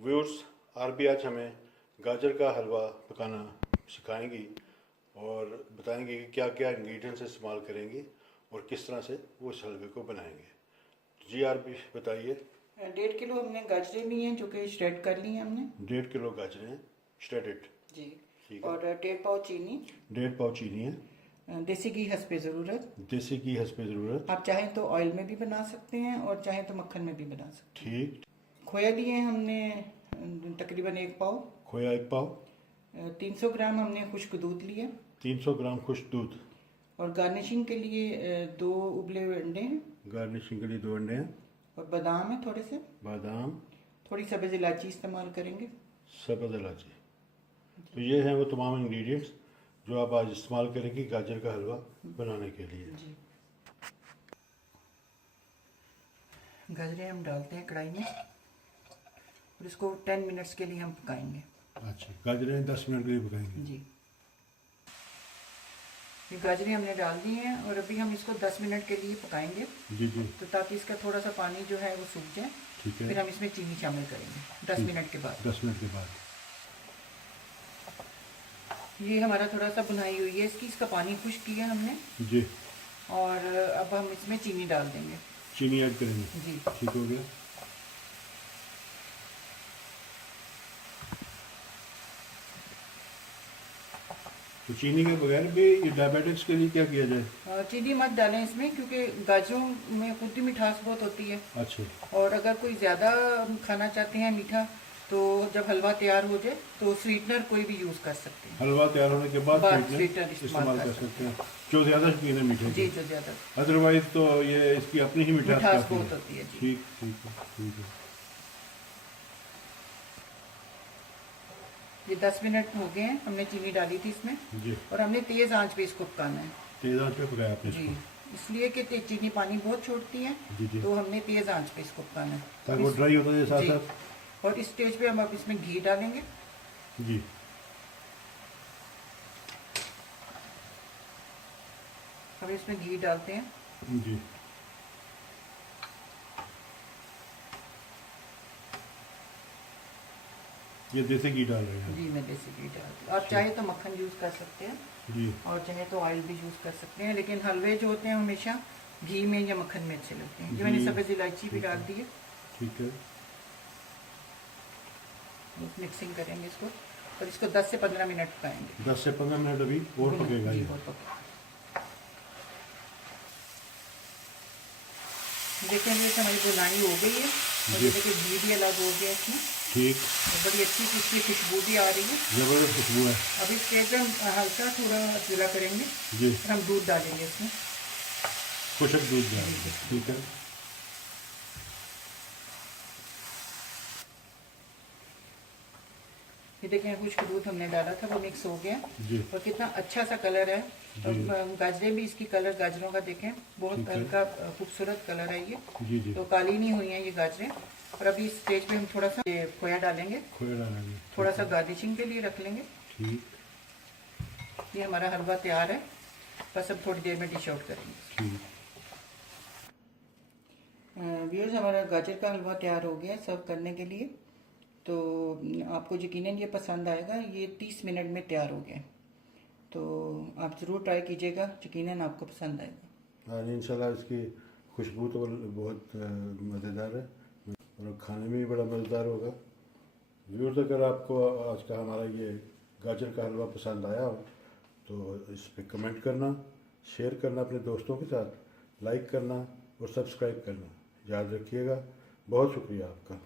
Viewers RB आज हमें गाजर का हलवा पकाना सिखाएंगी और बताएंगे कि क्या क्या इंग्रेडिएंट्स इस्तेमाल करेंगी और किस तरह से वो इस हलवे को बनाएंगे। जी आरबी बताइए। 1.5 किलो हमने गाजरें ली हैं जो कि श्रेड कर ली हैं हमने। 1.5 किलो गाजरें हैं श्रेडेड। जी। ठीक है। और 1.5 पाव चीनी। 1.5 पाव चीनी है। देसी घी हस्बे ज़रूरत। देसी घी हस्बे ज़रूरत। आप चाहें तो ऑयल में भी बना सकते हैं और चाहें तो मक्खन में भी बना सकते हैं। ठीक। खोया लिए हैं हमने तकरीबन 1 पाव। खोया 1 पाव। 300 ग्राम हमने खुश्क दूध लिए। 300 ग्राम खुश्क दूध। और गार्निशिंग के लिए 2 उबले हुए अंडे हैं। गार्निशिंग के लिए 2 अंडे हैं। और बादाम है थोड़े से। बादाम। थोड़ी सब्ज़ इलायची इस्तेमाल करेंगे। सब्ज़ इलायची। तो ये हैं वो तमाम इंग्रेडिएंट्स जो आप आज इस्तेमाल करेंगी गाजर का हलवा बनाने के लिए। जी। गाजरें हम डालते हैं कढ़ाई में और इसको 10 मिनट्स के लिए हम पकाएंगे। अच्छा, गाजरें 10 मिनट के लिए पकाएंगे। जी। ये गाजरें हमने डाल दी हैं और अभी हम इसको 10 मिनट के लिए पकाएंगे। जी जी। तो ताकि इसका थोड़ा सा पानी जो है वो सूख जाए। ठीक है। फिर हम इसमें चीनी शामिल करेंगे 10 मिनट के बाद। 10 मिनट के बाद ये हमारा थोड़ा सा बुनाई हुई है इसका पानी खुश्क किया हमने। जी। और अब हम इसमें चीनी डाल देंगे। चीनी ऐड करेंगे। जी। ठीक हो गया। तो चीनी के बगैर भी ये डायबिटिक्स के लिए क्या किया जाए? चीनी मत डालें इसमें क्योंकि गाजरों में खुद ही मिठास बहुत होती है। अच्छा। और अगर कोई ज़्यादा खाना चाहते हैं मीठा तो जब हलवा तैयार हो जाए तो स्वीटनर कोई भी यूज़ कर सकते हैं। हलवा तैयार होने के बाद स्वीटनर इस्तेमाल कर सकते हैं जो ज़्यादा शौकीन है मीठे। जी, जो ज़्यादा। अदरवाइज तो ये इसकी अपनी ही मिठास बहुत होती है। ठीक ठीक है। ठीक है। ये 10 मिनट हो गए हैं, हमने चीनी डाली थी इसमें। जी। और हमने तेज़ आंच पे इसको पकाना है। तेज़ आंच पे पकाया आपने जी, इसको? इसलिए कि चीनी पानी बहुत छोड़ती है। जी जी। तो हमने तेज़ आंच पे इसको पकाना है ताकि वो ड्राई होता है साथ साथ। और इस स्टेज पे हम अब इसमें घी डालेंगे। जी। अब इसमें घी डालते हैं। जी। ये देसी घी डाल रहे हैं? जी, मैं देसी घी डालती हूँ। आप चाहे तो मक्खन यूज़ कर सकते हैं। जी। और चाहे तो ऑयल भी यूज़ कर सकते हैं, लेकिन हलवे जो होते हैं हमेशा घी में या मक्खन में अच्छे लगते हैं। मैंने सब्ज़ इलायची भी डाल दी है। ठीक है। मिक्सिंग करेंगे इसको और इसको 10 से 15 मिनट पकाएंगे। 10 से 15 मिनट अभी और पकेगा ये। देखिए जैसे हमारी बुनाई हो गई है और ये देखिए घी भी अलग हो गया इसमें। ठीक। बड़ी अच्छी इसकी खुशबू भी आ रही है। जबरदस्त खुशबू है। अब इस स्टेज पे हम हल्का थोड़ा चूल्हा करेंगे जी। और हम दूध डालेंगे इसमें। खुशक दूध डालेंगे। ठीक है। ये देखें खुश्क दूध हमने डाला था वो मिक्स हो गया। जी। और कितना अच्छा सा कलर है। और गाजरें भी इसकी कलर गाजरों का देखें बहुत हल्का खूबसूरत कलर है ये। जी जी। तो काली नहीं हुई हैं ये गाजरें। और अभी इस स्टेज पे हम थोड़ा सा खोया डालेंगे। थोड़ा सा गार्निशिंग के लिए रख लेंगे। ठीक। ये हमारा हलवा तैयार है, बस अब थोड़ी देर में डिश आउट करेंगे। व्यूअर्स हमारा गाजर का हलवा तैयार हो गया सर्व करने के लिए। तो आपको यकीनन ये पसंद आएगा। ये 30 मिनट में तैयार हो गया। तो आप ज़रूर ट्राई कीजिएगा, यकीनन आपको पसंद आएगा। हाँ इंशाल्लाह। इसकी खुशबू तो बहुत मज़ेदार है और खाने में भी बड़ा मज़ेदार होगा। व्यूअर्स अगर आपको आज का हमारा ये गाजर का हलवा पसंद आया हो तो इस पर कमेंट करना, शेयर करना अपने दोस्तों के साथ, लाइक करना और सब्सक्राइब करना याद रखिएगा। बहुत शुक्रिया आपका।